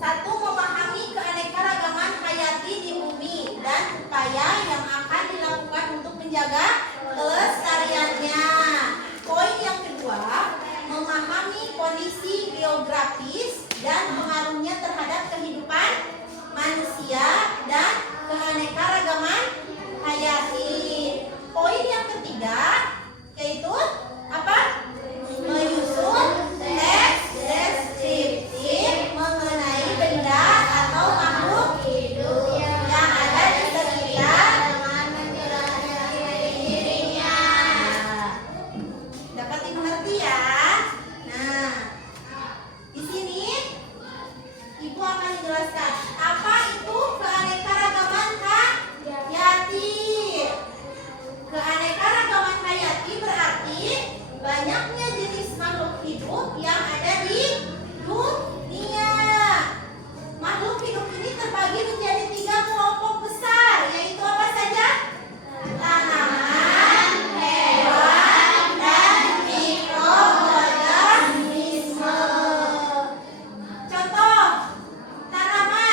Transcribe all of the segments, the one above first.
Satu, memahami keanekaragaman hayati di bumi dan upaya yang akan dilakukan untuk menjaga kelestariannya. Poin yang kedua, memahami kondisi geografis dan pengaruhnya terhadap kehidupan manusia dan keanekaragaman hayati. Poin yang ketiga yaitu apa? Menyusun teks deskriptif mengenai benda atau makhluk hidup yang ada di sekitar dengan menjelaskan dirinya. Dapat dimengerti ya? Nah, di sini Ibu akan menjelaskan apa itu keanekaragaman hayati. Keanekaragaman hayati berarti banyaknya jenis makhluk hidup yang ada di dunia. Makhluk hidup ini terbagi menjadi 3 kelompok besar, yaitu apa saja? Tanaman, hewan, dan mikroorganisme. Contoh, tanaman.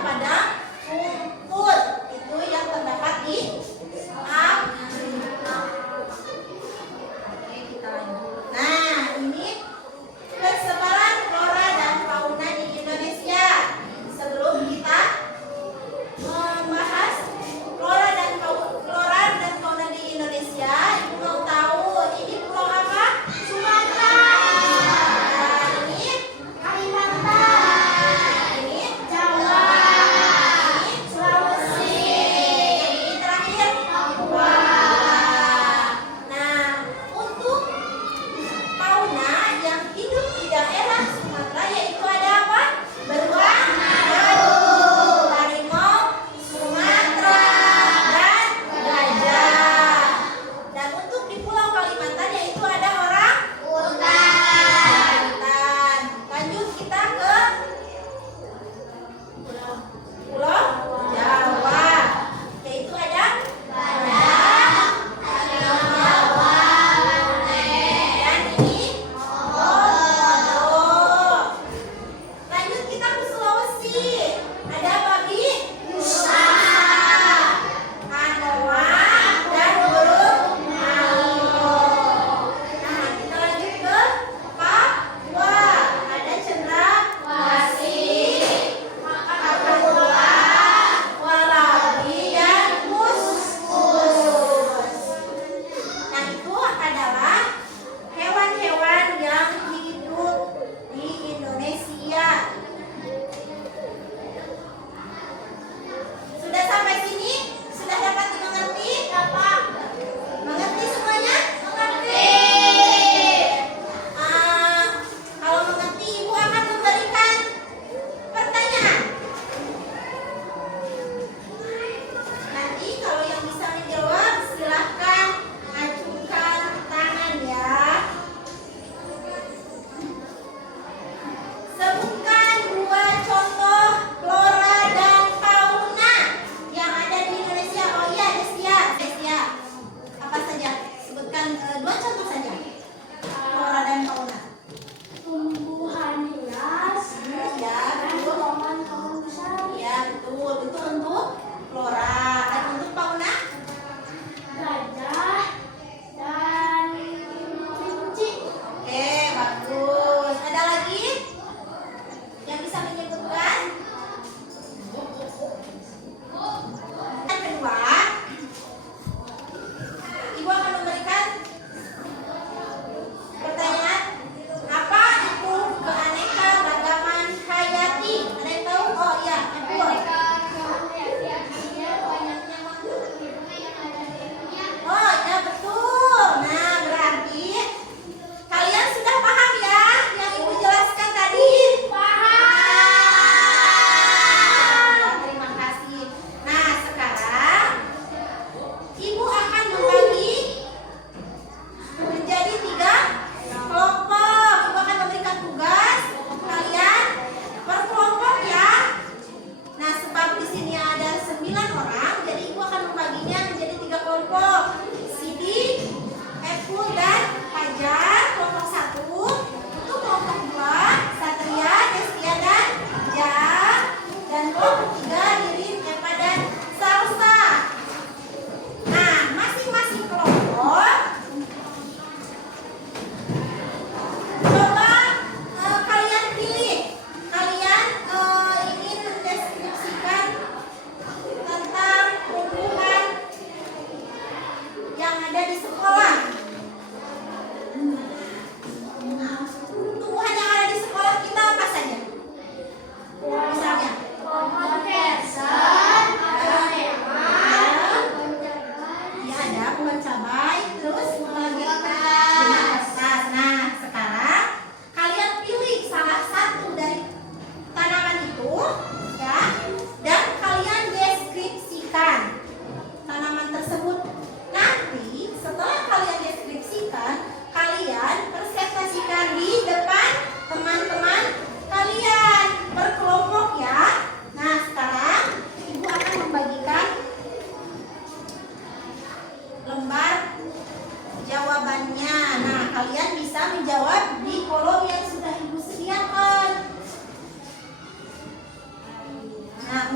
pada rumput. Itu yang terdapat di Afrika. Oke, kita lanjut. Nah, ini persebaran flora dan fauna di Indonesia. Sebelum kita membahas flora dan fauna di Indonesia, Ibu mau tahu ini pulau apa? Sumatera. Nah, ini Kalimantan. Ini Jawa.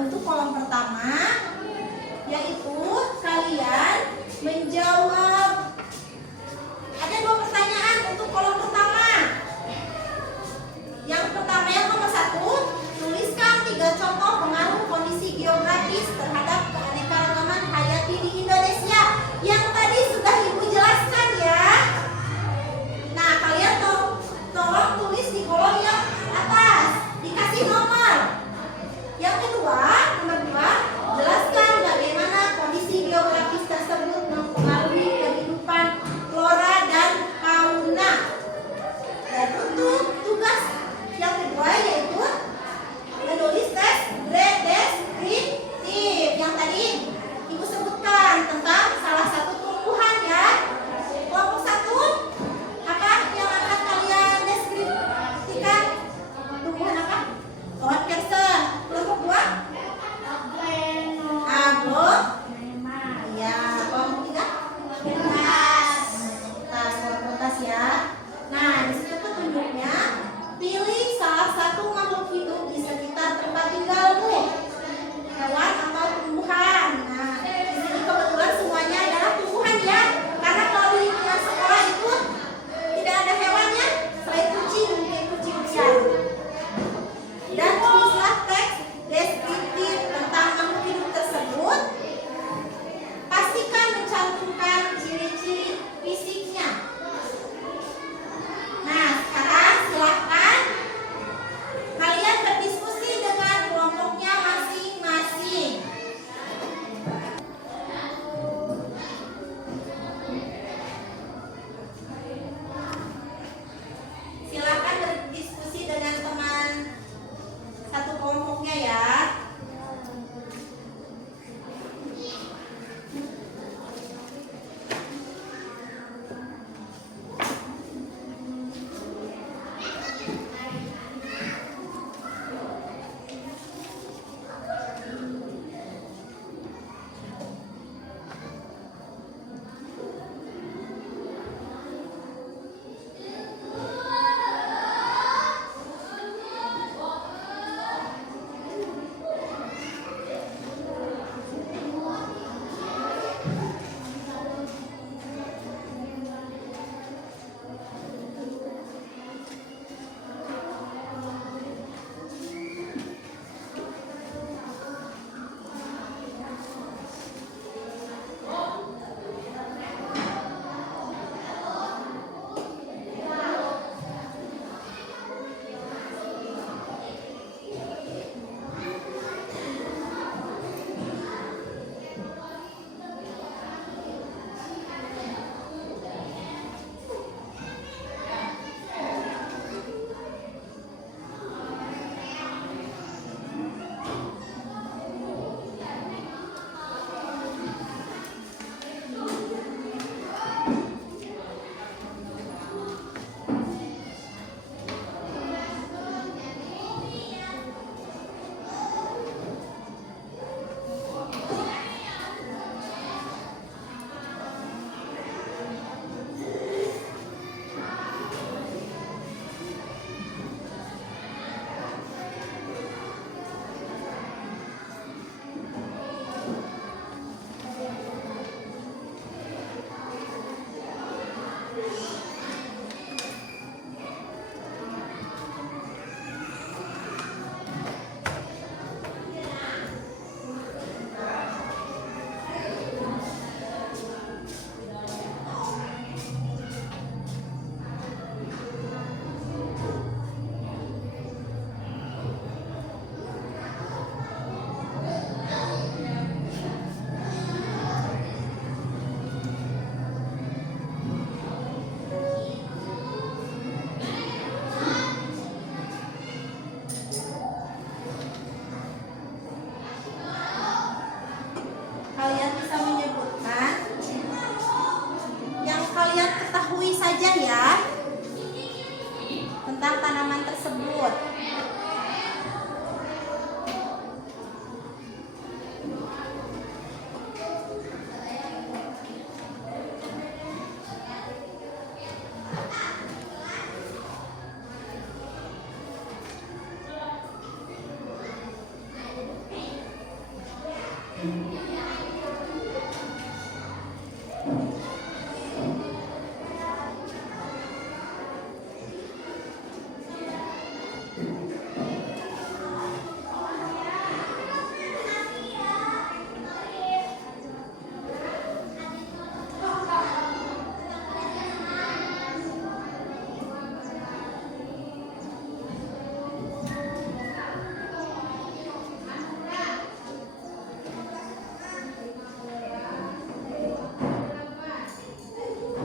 untuk kolom pertama, yaitu kalian menjawab. Ada 2 pertanyaan untuk kolom pertama. Yang pertama, yang nomor 1, tuliskan 3 contoh pengaruh kondisi geografis terhadap keanekaragaman hayati di Indonesia. Yang tadi sudah Ibu jelaskan ya. Nah, kalian tolong tulis di kolom yang atas, dikasih nomor. Yang kedua, nomor 2, jelaskan bagaimana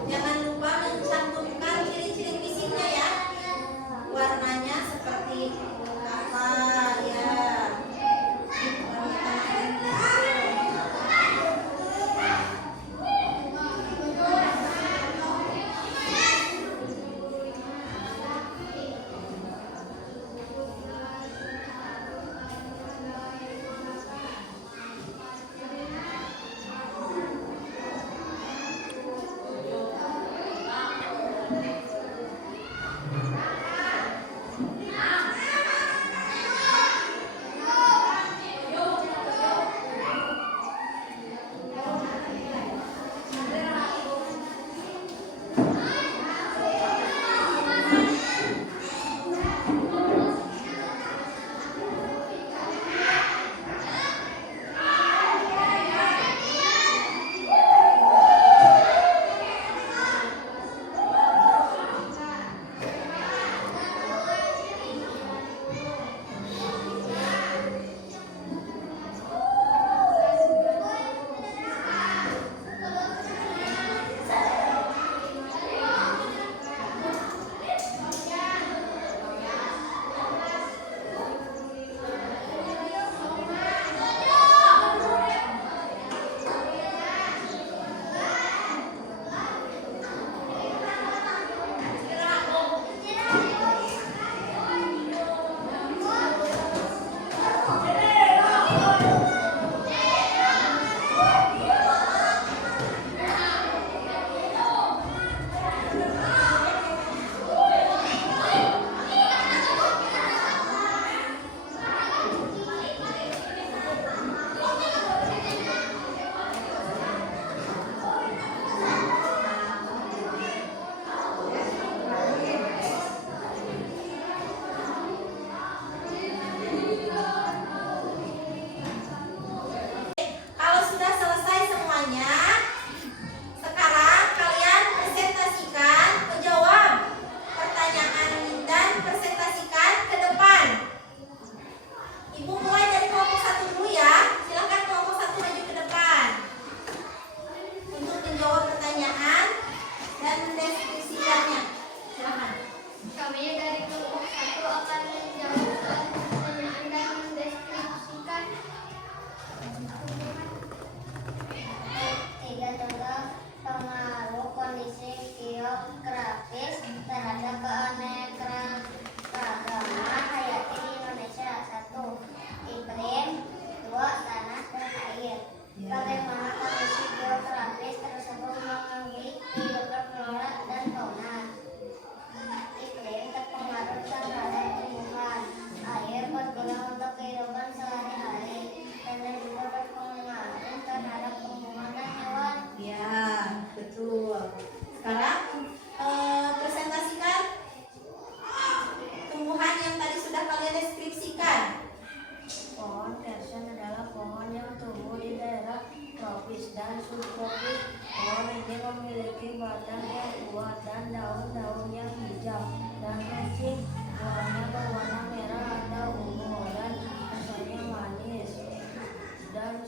Jangan lupa mencantumkan ciri-ciri fisiknya ya. Warnanya seperti apa ya? Kalau sudah selesai semuanya, sekarang kalian presentasikan, menjawab pertanyaan dan presentasikan ke depan. Ibu mulai dari kelompok 1 dulu ya. Silakan kelompok 1 maju ke depan untuk menjawab pertanyaan dan mendeskripsikannya. Silakan. Kami dari kelompok 1 akan menjawab pertanyaan dan mendeskripsikan tiga contoh pengaruh kondisi geografis terhadap keanekaragaman hayati di Indonesia. 1. Iklim. 2. Tanah dan air. Bagaimana kondisi geografis tersebut mengaruhi kehidupan flora dan fauna? Iklim terpengaruh terhadap tumbuhan. Air berguna untuk kehidupan sehari-hari. Tanah juga berpengaruh terhadap tumbuhan dan hewan. Ya, betul. Sekarang presentasikan tumbuhan yang tadi sudah kalian deskripsikan. Pohon kersen adalah pohon yang tumbuh di daerah tropis dan subtropis. Pohon ini memiliki batang yang kuat dan daun-daun yang hijau dan runcing. Buahnya berwarna merah atau ungu dan rasanya manis dan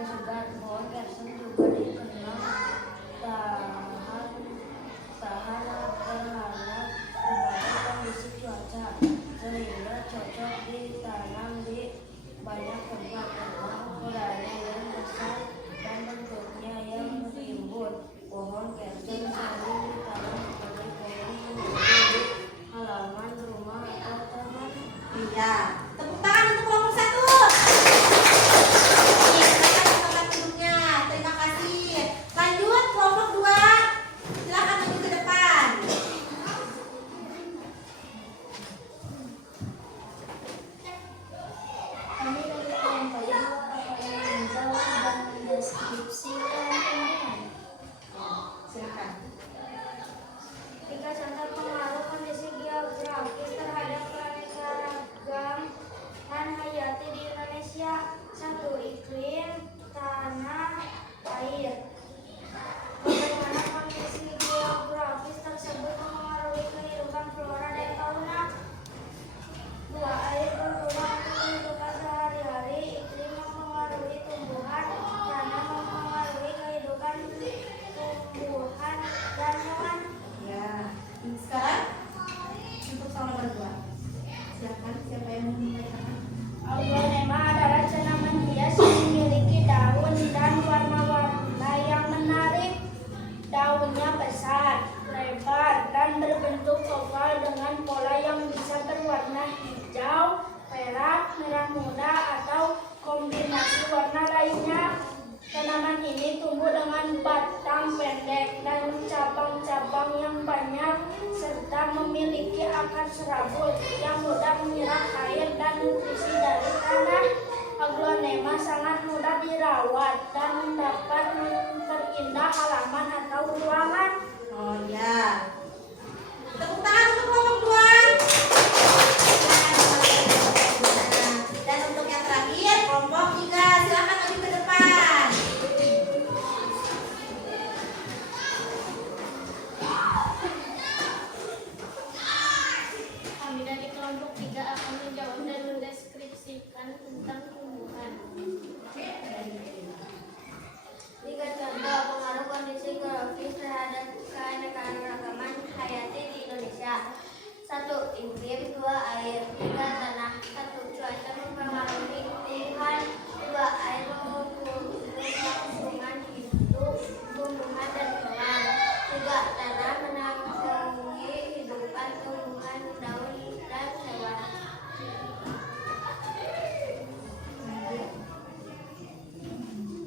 segar. Pohon kersen juga dikenal tahan terhadap berbagai kondisi cuaca, sehingga cocok ditanam di banyak tempat karena ukurannya yang besar dan bentuknya yang rimbun. Pohon kersen sering ditanam sebagai pohon penghuni di halaman rumah atau warna lainnya. Tanaman ini tumbuh dengan batang pendek dan cabang-cabang yang banyak serta memiliki akar serabut yang mudah menyerap air dan nutrisi dari tanah. Aglonema sangat mudah dirawat dan dapat memperindah halaman atau ruangan. Oh ya. Tepuk tangan untuk kelompok 2. Dan untuk yang terakhir, kelompok 3. Silakan maju ke depan. Kami dari kelompok 3 akan menjawab dan mendeskripsikan tentang tumbuhan. 3 contoh pengaruh kondisi geografis terhadap keanekaragaman hayati di Indonesia. 1. Iklim. 2. Air. 3. Tanah. 1. Cuaca mempengaruhi tumbuhan. 2. Air mempengaruhi kelangsungan hidup tumbuhan dan hewan. 3. Tanah menanggulangi kehidupan tumbuhan, daun, dan hewan.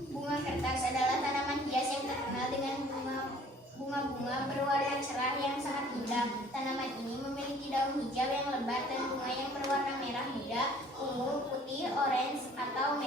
Bunga kertas adalah tanaman hias yang terkenal dengan bunga-bunga berwarna cerah yang sangat indah. Tanaman ini memiliki daun hijau yang lebat dan bunga yang berwarna merah muda, ungu, putih, orange, atau